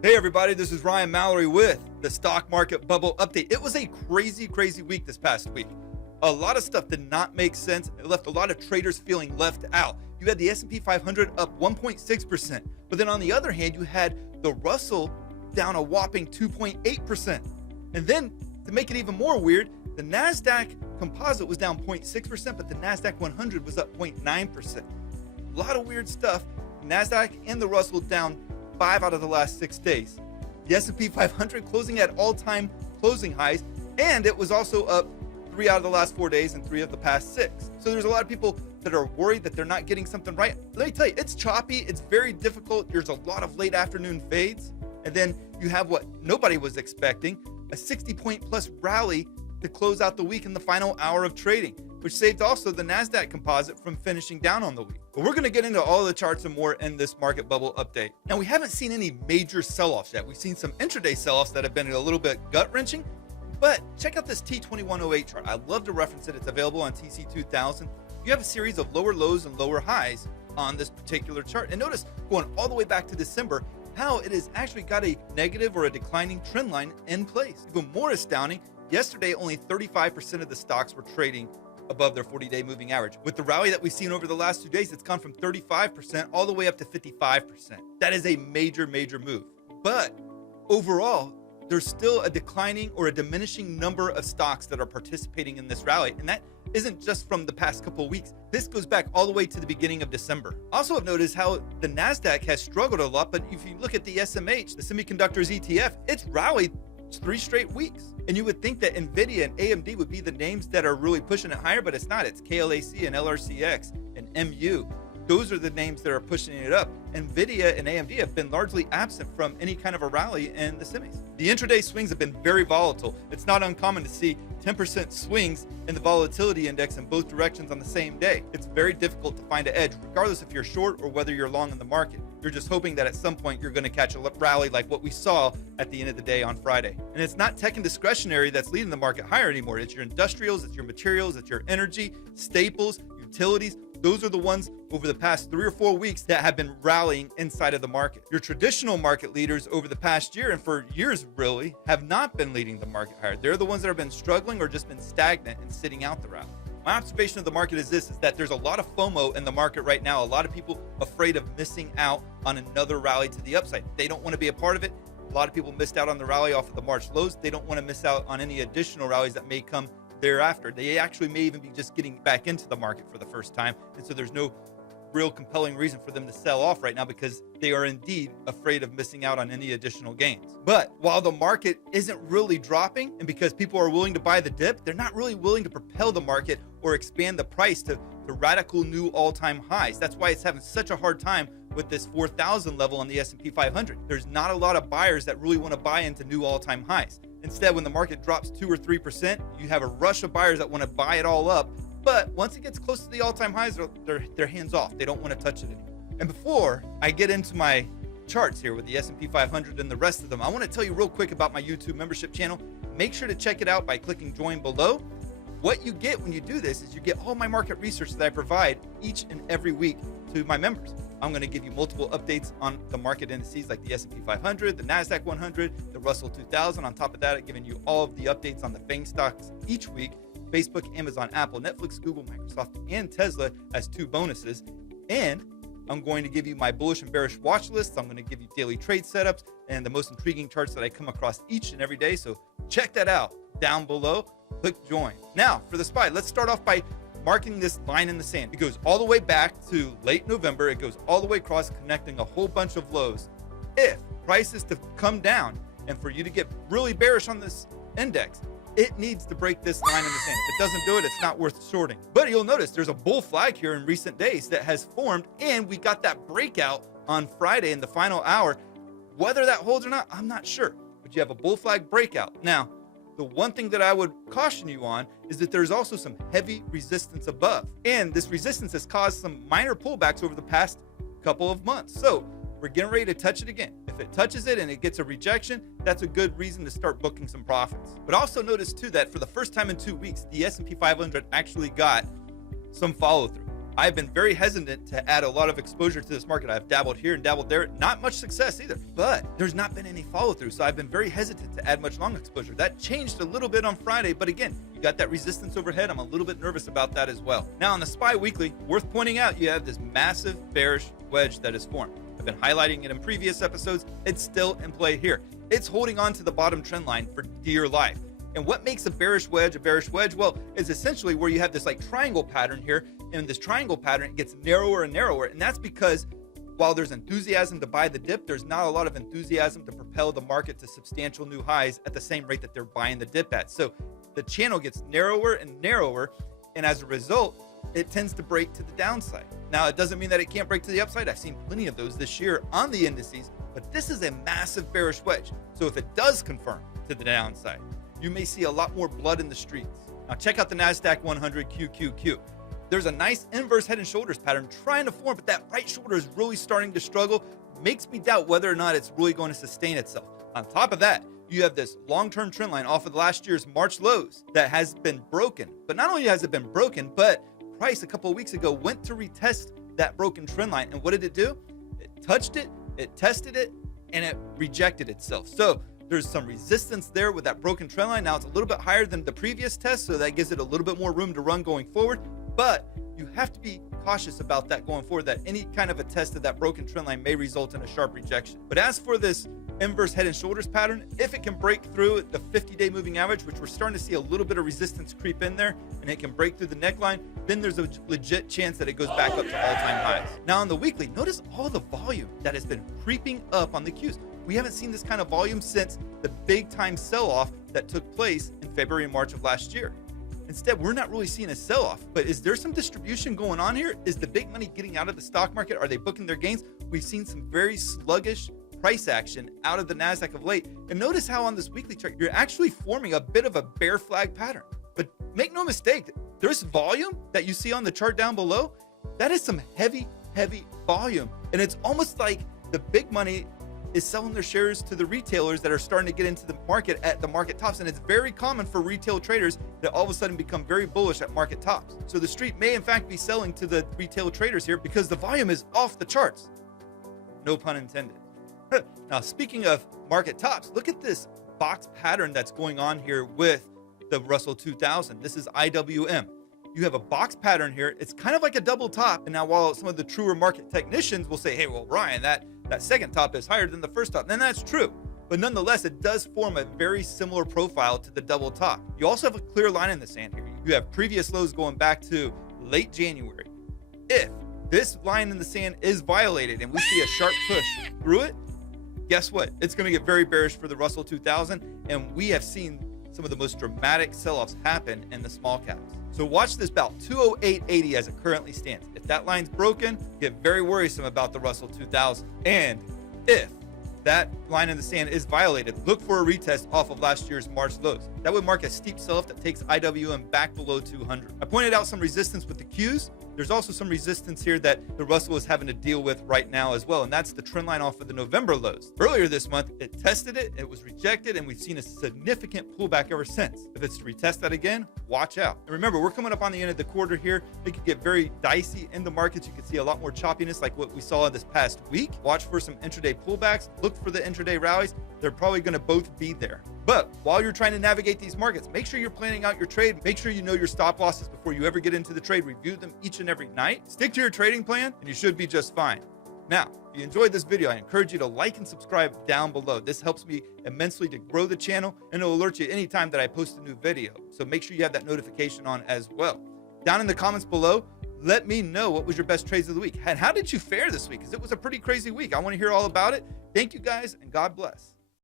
Hey everybody, this is Ryan Mallory with the stock market bubble update. It was a crazy week this past week. A lot of stuff did not make sense. It left a lot of traders feeling left out. You had the S&P 500 up 1.6%, but then on the other hand, you had the Russell down a whopping 2.8%. And then to make it even more weird, the Nasdaq composite was down 0.6%, but the Nasdaq 100 was up 0.9%. A lot of weird stuff. Nasdaq and the Russell down 5 out of the last 6 days. The S&P 500 closing at all-time closing highs, and it was also up 3 out of the last 4 days and 3 of the past 6. So there's a lot of people that are worried that they're not getting something right. Let me tell you, it's choppy. It's very difficult. There's a lot of late afternoon fades. And then you have what nobody was expecting, a 60-point plus rally to close out the week in the final hour of trading, which saved also the Nasdaq composite from finishing down on the week. But we're going to get into all of the charts and more in this market bubble update. Now, we haven't seen any major sell-offs yet. We've seen some intraday sell-offs that have been a little bit gut-wrenching, but check out this T2108 chart. I love to reference it. It's available on TC2000. You have a series of lower lows and lower highs on this particular chart. And notice going all the way back to December, how it has actually got a negative or a declining trend line in place. Even more astounding, yesterday only 35% of the stocks were trading above their 40-day moving average. With the rally that we've seen over the last 2 days, it's gone from 35% all the way up to 55%. That is a major move. But overall, there's still a declining or a diminishing number of stocks that are participating in this rally. And that isn't just from the past couple of weeks. This goes back all the way to the beginning of December. Also, I've noticed how the Nasdaq has struggled a lot, but if you look at the SMH, the Semiconductors ETF, it's rallied 3 straight weeks. And you would think that NVIDIA and AMD would be the names that are really pushing it higher, but it's not. It's KLAC and LRCX and MU. Those are the names that are pushing it up. NVIDIA and AMD have been largely absent from any kind of a rally in the semis. The intraday swings have been very volatile. It's not uncommon to see 10% swings in the volatility index in both directions on the same day. It's very difficult to find an edge, regardless if you're short or whether you're long in the market. You're just hoping that at some point you're going to catch a rally like what we saw at the end of the day on Friday. And it's not tech and discretionary that's leading the market higher anymore. It's your industrials, it's your materials, it's your energy, staples, utilities. Those are the ones over the past 3 or 4 weeks that have been rallying inside of the market. Your traditional market leaders over the past year and for years really have not been leading the market higher. They're the ones that have been struggling or just been stagnant and sitting out the rally. My observation of the market is this, is that there's a lot of FOMO in the market right now. A lot of people afraid of missing out on another rally to the upside. They don't want to be a part of it. A lot of people missed out on the rally off of the March lows. They don't want to miss out on any additional rallies that may come thereafter. They actually may even be just getting back into the market for the first time. And so there's no real compelling reason for them to sell off right now because they are indeed afraid of missing out on any additional gains. But while the market isn't really dropping, and because people are willing to buy the dip, they're not really willing to propel the market or expand the price to radical new all-time highs. That's why it's having such a hard time with this 4,000 level on the S&P 500. There's not a lot of buyers that really want to buy into new all-time highs. Instead, when the market drops 2 or 3%, you have a rush of buyers that want to buy it all up. But once it gets close to the all-time highs, they're hands off. They don't want to touch it anymore. And before I get into my charts here with the S&P 500 and the rest of them, I want to tell you real quick about my YouTube membership channel. Make sure to check it out by clicking join below. What you get when you do this is you get all my market research that I provide each and every week to my members. I'm going to give you multiple updates on the market indices like the S&P 500, the Nasdaq 100, the Russell 2000. On top of that, I'm giving you all of the updates on the FANG stocks each week. Facebook, Amazon, Apple, Netflix, Google, Microsoft, and Tesla as 2 bonuses. And I'm going to give you my bullish and bearish watch lists. I'm going to give you daily trade setups and the most intriguing charts that I come across each and every day. So check that out down below. Click join. Now for the SPY, let's start off by marking this line in the sand. It goes all the way back to late November. It goes all the way across, connecting a whole bunch of lows. If prices to come down and for you to get really bearish on this index, it needs to break this line in the sand. If it doesn't do it, it's not worth shorting. But you'll notice there's a bull flag here in recent days that has formed, and we got that breakout on Friday in the final hour. Whether that holds or not, I'm not sure, but you have a bull flag breakout. Now, the one thing that I would caution you on is that there's also some heavy resistance above, and this resistance has caused some minor pullbacks over the past couple of months. So we're getting ready to touch it again. If it touches it and it gets a rejection, that's a good reason to start booking some profits. But also notice too that for the first time in 2 weeks, the S&P 500 actually got some follow through. I've been very hesitant to add a lot of exposure to this market. I've dabbled here and dabbled there, not much success either, but there's not been any follow through. So I've been very hesitant to add much long exposure. That changed a little bit on Friday, but again, you got that resistance overhead. I'm a little bit nervous about that as well. Now on the SPY weekly, worth pointing out, you have this massive bearish wedge that is formed. I've been highlighting it in previous episodes. It's still in play here. It's holding on to the bottom trend line for dear life. And what makes a bearish wedge a bearish wedge? Well, is essentially where you have this like triangle pattern here. And this triangle pattern, it gets narrower and narrower. And that's because while there's enthusiasm to buy the dip, there's not a lot of enthusiasm to propel the market to substantial new highs at the same rate that they're buying the dip at. So the channel gets narrower and narrower. And as a result, it tends to break to the downside. Now, it doesn't mean that it can't break to the upside. I've seen plenty of those this year on the indices, but this is a massive bearish wedge. So if it does confirm to the downside, you may see a lot more blood in the streets. Now check out the Nasdaq 100 QQQ. There's a nice inverse head and shoulders pattern trying to form, but that right shoulder is really starting to struggle. Makes me doubt whether or not it's really going to sustain itself. On top of that, you have this long-term trend line off of last year's March lows that has been broken. But not only has it been broken, but price a couple of weeks ago went to retest that broken trend line. And what did it do? It touched it, it tested it, and it rejected itself. So there's some resistance there with that broken trend line. Now it's a little bit higher than the previous test, so that gives it a little bit more room to run going forward. But you have to be cautious about that going forward, that any kind of a test of that broken trend line may result in a sharp rejection. But as for this inverse head and shoulders pattern, if it can break through the 50-day moving average, which we're starting to see a little bit of resistance creep in there, and it can break through the neckline, then there's a legit chance that it goes back up to all-time highs. Now on the weekly, notice all the volume that has been creeping up on the Qs. We haven't seen this kind of volume since the big time sell-off that took place in February and March of last year. Instead, we're not really seeing a sell-off, but is there some distribution going on here? Is the big money getting out of the stock market? Are they booking their gains? We've seen some very sluggish price action out of the Nasdaq of late. And notice how on this weekly chart, you're actually forming a bit of a bear flag pattern. But make no mistake, there's volume that you see on the chart down below. That is some heavy, heavy volume. And it's almost like the big money is selling their shares to the retailers that are starting to get into the market at the market tops. And it's very common for retail traders to all of a sudden become very bullish at market tops. So the street may in fact be selling to the retail traders here because the volume is off the charts. No pun intended. Now, speaking of market tops, look at this box pattern that's going on here with the Russell 2000. This is IWM. You have a box pattern here. It's kind of like a double top. And now while some of the truer market technicians will say, hey, well, Ryan, that second top is higher than the first top. And that's true. But nonetheless, it does form a very similar profile to the double top. You also have a clear line in the sand here. You have previous lows going back to late January. If this line in the sand is violated and we see a sharp push through it, guess what? It's going to get very bearish for the Russell 2000. And we have seen some of the most dramatic sell-offs happen in the small caps. So watch this bout, 208.80 as it currently stands. If that line's broken, get very worrisome about the Russell 2000. And if that line in the sand is violated, look for a retest off of last year's March lows. That would mark a steep sell-off that takes IWM back below 200. I pointed out some resistance with the Qs. There's also some resistance here that the Russell is having to deal with right now as well, and that's the trend line off of the November lows. Earlier this month, it tested it, it was rejected, and we've seen a significant pullback ever since. If it's to retest that again, watch out. And remember, we're coming up on the end of the quarter here. It could get very dicey in the markets. You could see a lot more choppiness like what we saw this past week. Watch for some intraday pullbacks. Look for the intraday rallies. They're probably going to both be there. But while you're trying to navigate these markets, make sure you're planning out your trade. Make sure you know your stop losses before you ever get into the trade. Review them each and every night. Stick to your trading plan, and you should be just fine. Now, if you enjoyed this video, I encourage you to like and subscribe down below. This helps me immensely to grow the channel, and it'll alert you anytime that I post a new video. So make sure you have that notification on as well. Down in the comments below, let me know what was your best trades of the week. And how did you fare this week? Because it was a pretty crazy week. I want to hear all about it. Thank you guys, and God bless.